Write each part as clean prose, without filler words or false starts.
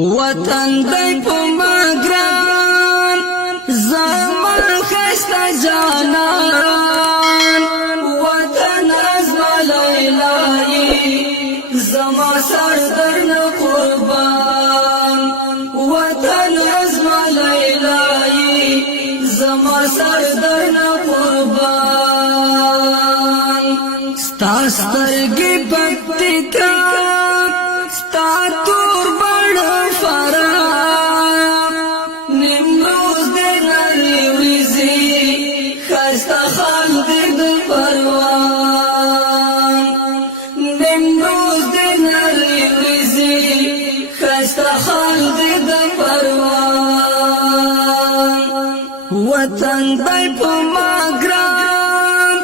وطن دی په ما ګران زما خسته جانان وطن ازما لیلای زما سر درنه قربان وطن ازما لیلای زما سر درنه قربان ستا سترګې پکې کا ستا تور بڑا فرام نمروز دے نری وریزی خستا خال دے دو پروان نمروز دے نری وریزی خستا خال دے دو پروان وطن دای پا ما گران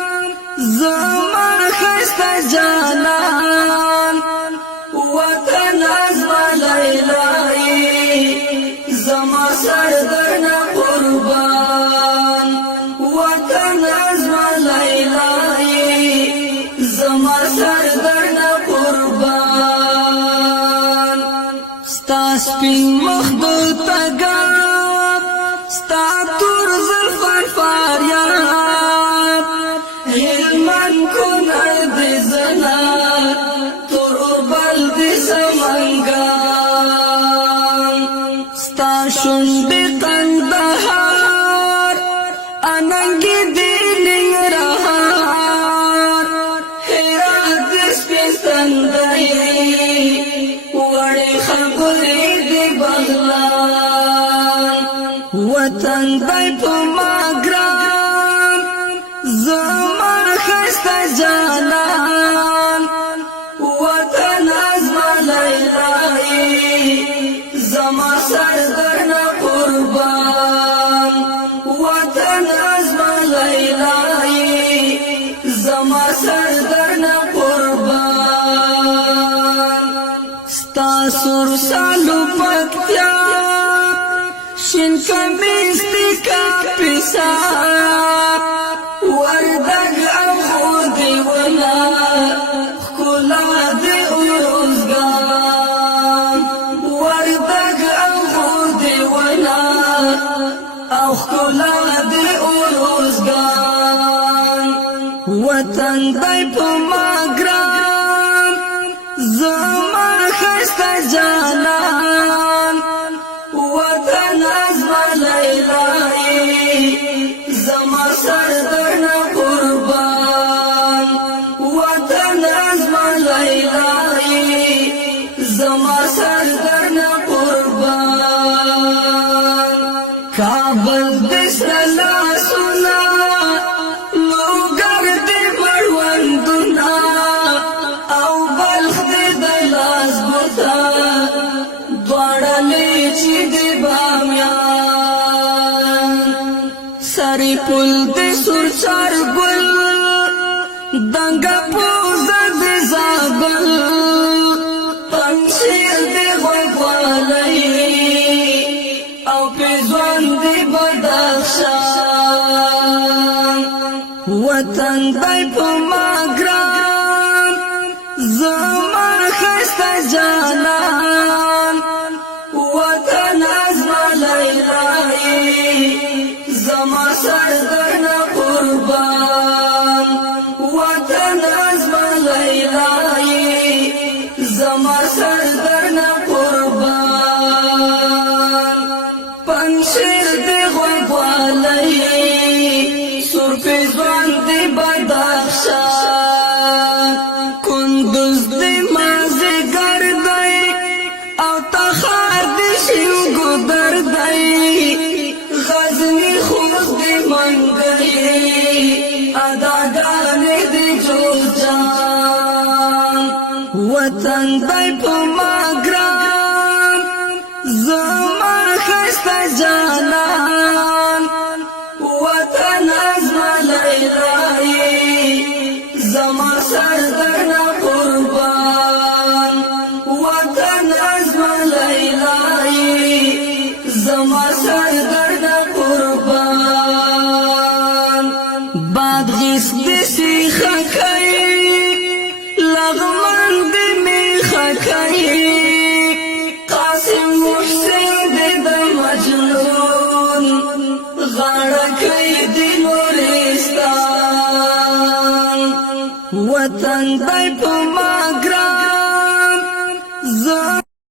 زمان خستا جانان وطن ازما لیلای زما سر درنه قربان وطن ازما لیلای زما سر درنه قربان ستا سپین مخ دو تگاب ستا تور زلفان فاریاد هلمن کنر دی زنار سمنگان ستا شنڈی قندهار اننگی دیننگ رهار حیرات سپین تندهی وڑی خبری دی بغلان وطن دی پا ما گران زمان خسته جانان وطن ازما لیلای زما سر درنه قربان وطن ازما لیلای زما سر درنه قربان ستا سور سالو پکتیا شین کمیستی کا پیسا وردگ او خودی ولا وطن دی پا ما گران زما خسته جانان وطن ازما لیلای زما سر درنه قربان وطن ازما لیلای زما سر درنه قربان کابل دسر لاسونا ساری پل دی سرچار گل دنگا پوزا دی زابل پنشیر دی غوالئی او پیزوان دی بدخشان وطن دی پا ما گران زمان خسته جانان وطن ازما لیلای زما سر درنه قربان وطن ازما لیلای زما سر درنه قربان پنشیر دی غوالئی سر پیزوان دی بدخشان کندوز دی مازی گردئی او تخار دی شنگو دردئی غزنی خوز دی منگئی اداگانی دی جوجان وطن دی پا ما گران زما خسته جانان وطن ازما لیلای زما سر درنه قربان وطن ازما لیلای زما سر درنه قربان باد غیس دیسی خکای لغمان دی می خکای قاسم وطن دی په ما ګران